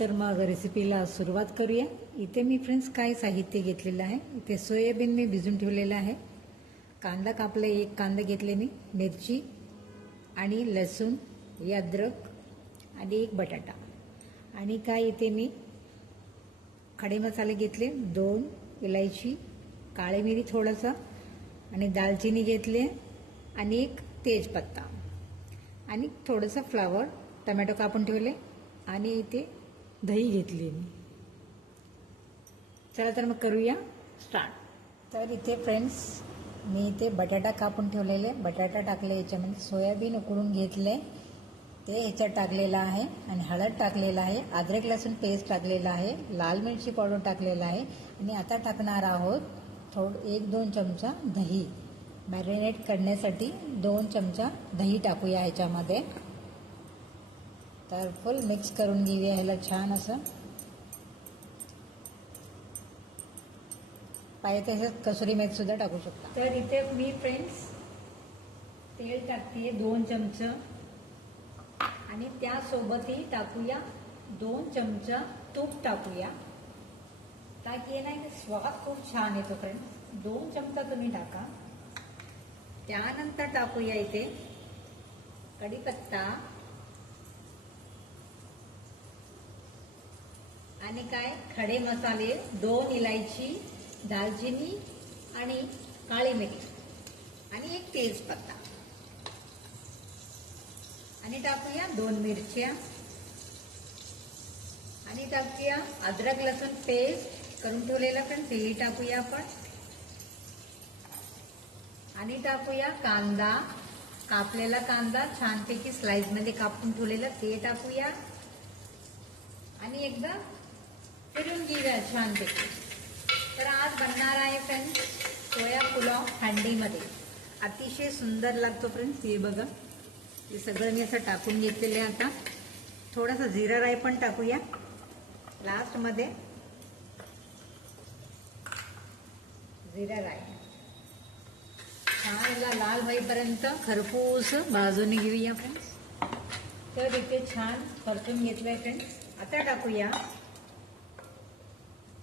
तर मग रेसिपीला सुरुवात करूया. इथे मी फ्रेंड्स काय साहित्य घेतलेलं आहे? इथे सोयाबीन मी भिजून ठेवलेलं आहे. कांदा कापला एक कांदा घेतले मी. मिरची आणि लसूण अद्रक आणि एक बटाटा. आणि काय इथे मी? खडे मसाले घेतले दोन इलायची काळे मिरी थोडंसं आणि दालचिनी घेतली आणि एक तेजपत्ता. आणि थोडंसं फ्लावर टमॅटो कापून ठेवले आणि इथे दही घेतली मी. चला तर मग करूया स्टार्ट तर इथे फ्रेंड्स मी इथे बटाटा कापून ठेवलेले. बटाटा टाकले याच्यामध्ये. सोयाबीन उकळून घेतले. ते ह्याच्यात टाकलेलं आहे. आणि हळद टाकलेलं आहे. अद्रक लसूण पेस्ट टाकलेलं आहे. लाल मिरची पावडर टाकलेलं आहे. आणि आता टाकणार आहोत थोड एक दोन चमचा दही. मॅरिनेट करण्यासाठी दोन चमचा दही टाकूया ह्याच्यामध्ये. तर फुल मिक्स करून घेऊया ह्याला छान असं. पाहिजे तसंच कसुरी मेथ सुद्धा टाकू शकता. तर इथे मी फ्रेंड्स तेल टाकते दोन चमचं. आणि त्यासोबतही टाकूया दोन चमचा तूप टाकूया. ताकी नाही स्वाद खूप छान येतो फ्रेंड्स दोन चमचा तुम्ही टाका. त्यानंतर टाकूया इथे कढीपत्ता. आणि काय? खडे मसाले दोन इलायची दालचिनी आणि काळी मिरी. आणि एक तेजपत्ता. आणि टाकूया दोन मिरच्या. आणि टाकूया अद्रक लसूण पेस्ट करून ठेवलेला पण तेही टाकूया आपण. आणि टाकूया कांदा. कापलेला कांदा छानपैकी स्लाइसमध्ये कापून ठेवलेला ते टाकूया. आणि एकदा फिरून घेऊया छानपैकी तर आज बनणार आहे फ्रेंड्स सोया पुलाव हांडीमध्ये. अतिशय सुंदर लागतो फ्रेंड्स हे बघा. हे सगळं मी असं टाकून घेतलेलं आहे आता. थोडासा जिरा राय पण टाकूया. लास्टमध्ये जिरा राय छान याला लाल होईपर्यंत खरपूस भाजून घेऊया फ्रेंड्स तर इथे छान परतून घेतलंय फ्रेंड्स आता टाकूया.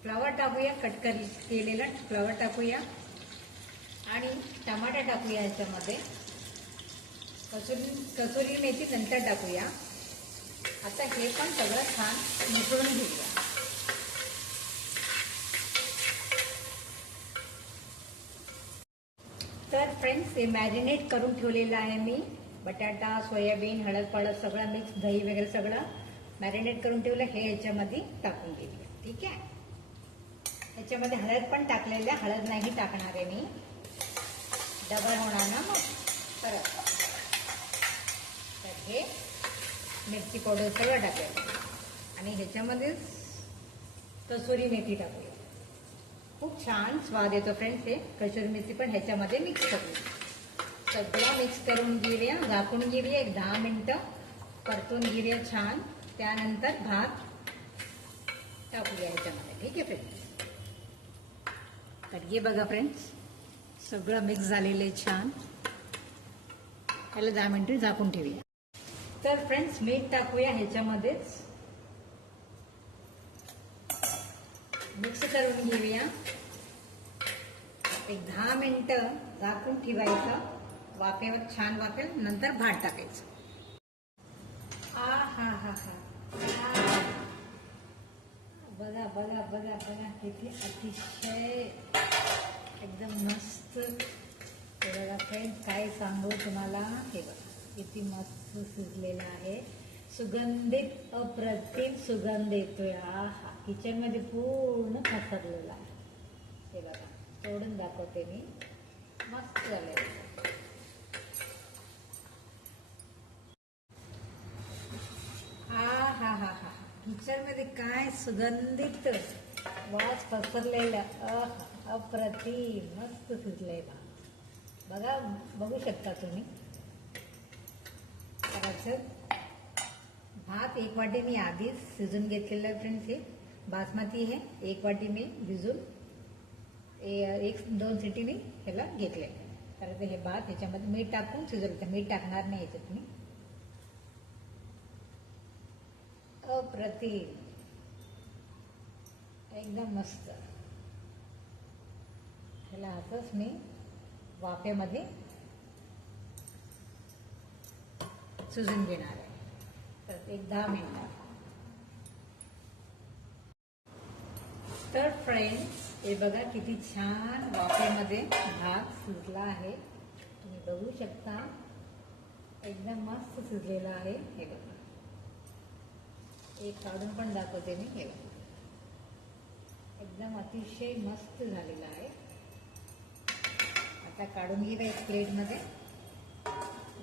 फ्लावर टाकूया कट कर केलेला फ्लावर टाकूया. आणि टमाटा टाकूया याच्यामध्ये. कसुरी कसुरी मेथी नंतर टाकूया. आता हे पण सगळं छान मिसळून घेऊया. तर फ्रेंड्स हे मॅरिनेट करून ठेवलेलं आहे मी. बटाटा सोयाबीन हळद पळद सगळं मिक्स दही वगैरे सगळं मॅरिनेट करून ठेवलं. हे याच्यामध्ये टाकून घेऊया ठीक आहे? याच्यामध्ये हळद पण टाकलेली आहे हळद नाही टाकणार आहे मी. डबल होणार ना मग? परत. तर हे मिरची पावडर सगळं टाकलेलं आणि ह्याच्यामध्येच कसुरी मेथी टाकूया. खूप छान स्वाद येतो फ्रेंड्स हे. कसुरी मेथी पण ह्याच्यामध्ये मिक्स करूया. सगळं मिक्स करून घेऊया झाकून घेऊया एक दहा मिनटं परतून घेऊया छान. त्यानंतर भात टाकूया ह्याच्यामध्ये. ठीक आहे फ्रेंड्स? तर हे बघा फ्रेंड्स सगळं मिक्स झालेलं आहे छान. त्याला दहा मिनिटं झाकून ठेवूया. तर फ्रेंड्स मीठ टाकूया ह्याच्यामध्येच. मिक्स करून घेऊया. एक दहा मिनिटं झाकून ठेवायचं. वाफेवर छान वाफेल नंतर भात टाकायचं. आ हा हा हा. बघा बघा बघा बघा किती अतिशय एकदम मस्त. हे बघा फ्रेंड काय सांगू तुम्हाला? हे बघा किती मस्त शिजलेलं आहे. सुगंधित अप्रतिम सुगंध येतोय. हा हा. किचनमध्ये पूर्ण पसरलेला आहे. हे बघा तोडून दाखवते मी. मस्त झालेलं हा हा हा हा किचनमध्ये काय सुगंधित वास पसरलेला अह अप्रतिम मस्त शिजलेला बघा बघू शकता तुम्ही. भात एक वाटी मी आधीच शिजून घेतलेला आहे फ्रेंड्स हे. बासमती हे एक वाटी मी भिजून एक दोन सिटी मी ह्याला घेतले. कारण हे भात ह्याच्यामध्ये मीठ टाकून शिजवलं मीठ टाकणार नाही ह्याच्यात मी. अप्रतिम. एकदम मस्त. ह्याला असंच मी वाफेमध्ये सुजून घेणार आहे. तर एक दहा मिनिटात तर फ्रेंड्स हे बघा किती छान वाफेमध्ये भात शिजला आहे. तुम्ही बघू शकता. एकदम मस्त शिजलेला आहे. हे बघा. एक काढून पण दाखवते मी हे एकदम अतिशय मस्त झालेला आहे. आता काढून घेऊया एक प्लेटमध्ये.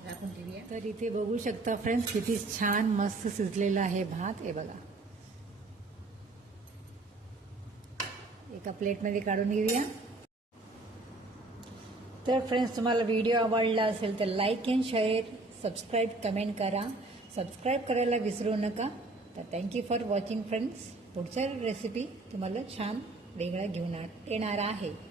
झाकून ठेवूया. तर इथे बघू शकता फ्रेंड्स किती छान मस्त शिजलेला आहे भात. हे बघा. एका प्लेटमध्ये काढून घेऊया. तर फ्रेंड्स तुम्हाला व्हिडिओ आवडला असेल तर like and share subscribe comment करा. सबस्क्राईब करायला विसरू नका. तर thank you for watching friends पुढच्या रेसिपी तुम्हाला छान वेगळा घेऊन येणार आहे.